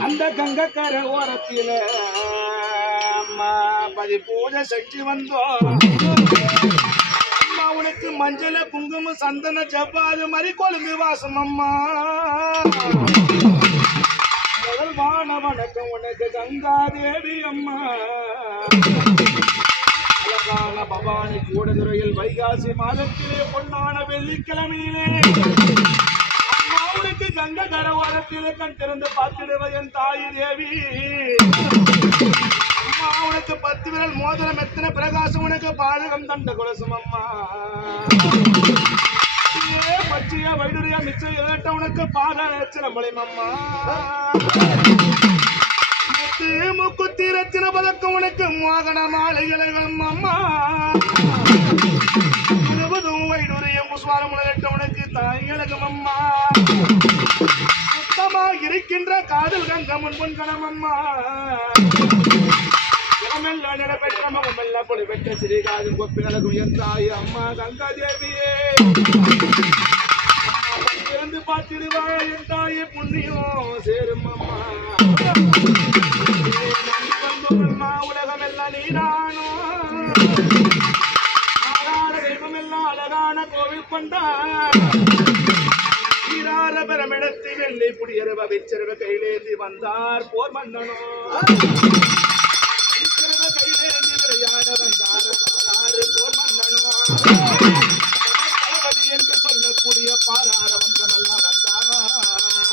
அந்த கங்கக்கர ஓரத்தில அம்மா பதி பூஜை செஞ்சு வந்தோம் அம்மா உனக்கு மஞ்சள குங்குமம் சந்தன ஜவ்வாது மாதிரி கொழுந்து வாசம் அம்மா. முதல் வான வணக்கம் உனக்கு கங்கா தேவி அம்மா. அழகான பவானி கூடதுறையில் வைகாசி மாதத்திலே பொன்னான வெள்ளிக்கிழமையிலே அம்மா கங்க கரவாரத்திலே கண் திறந்து பார்த்திடுவது என் தாய் தேவி அம்மா உனக்கு பத்து விரல் மோதிரம் எத்தனை பிரகாசம்? உனக்கு பாலகம் தண்ட குலசம் அம்மா. ஏ பச்சைய வைடுரியா மிச்சம் இல்லாட்ட உனக்கு பாத நம்மளையும் அம்மா. முக்குத்தி ரத்தின பதக்கம் உனக்கு மோகன மாலைகளும் அம்மா. முழுவதும் வைடுரியம் புஸ்வாரம் உலகட்ட உனக்கு தாய்களுக்கும் அம்மா. சுத்தமா இருக்கின்ற காதல் கங்க முன்புன் கணம் அம்மா. இடமெல்ல நடைபெற்ற மகமெல்ல பொழி பெற்ற கொப்பி கொப்பினலகும் என் தாய் அம்மா கங்கா தேவியே. அம்மா பார்த்திடுவாள் என் தாயே புண்ணியம் சேரும் அம்மா. உலகம் எல்லாம் நீதானோ தெய்வம் எல்லாம் அழகான கோவில் கொண்டார் ஈரார வெள்ளை புடியரவ வெச்சரவ கையிலேந்தி வந்தார் போர் மன்னனோ. கையிலேந்தி விளையாட வந்தார் போர் மன்னனோ. என்று சொல்லக்கூடிய பாராட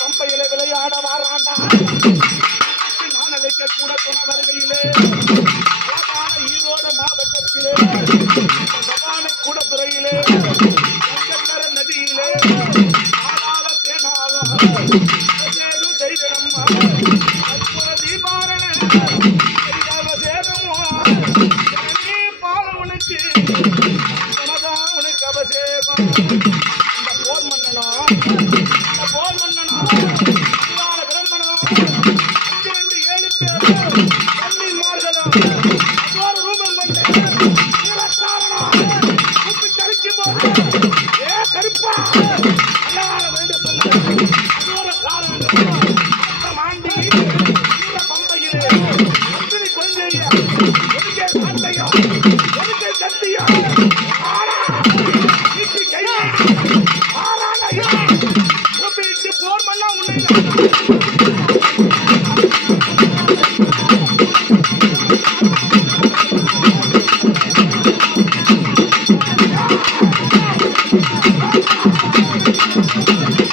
பம்பையில விளையாட வாராண்டா. நான் அழைக்க கூட துணை வருகையிலே. ஈரோடு மாவட்டத்திலே சபான கூடத்துறையிலே கங்கக்கர நதியிலே ஆடாள தேனாள சேரு செய்திடம்மா. அற்புத தீபாரண செய்தவ பால உனக்கு உனக்கு அவசேகம் மன்னனோ இந்த உன்னை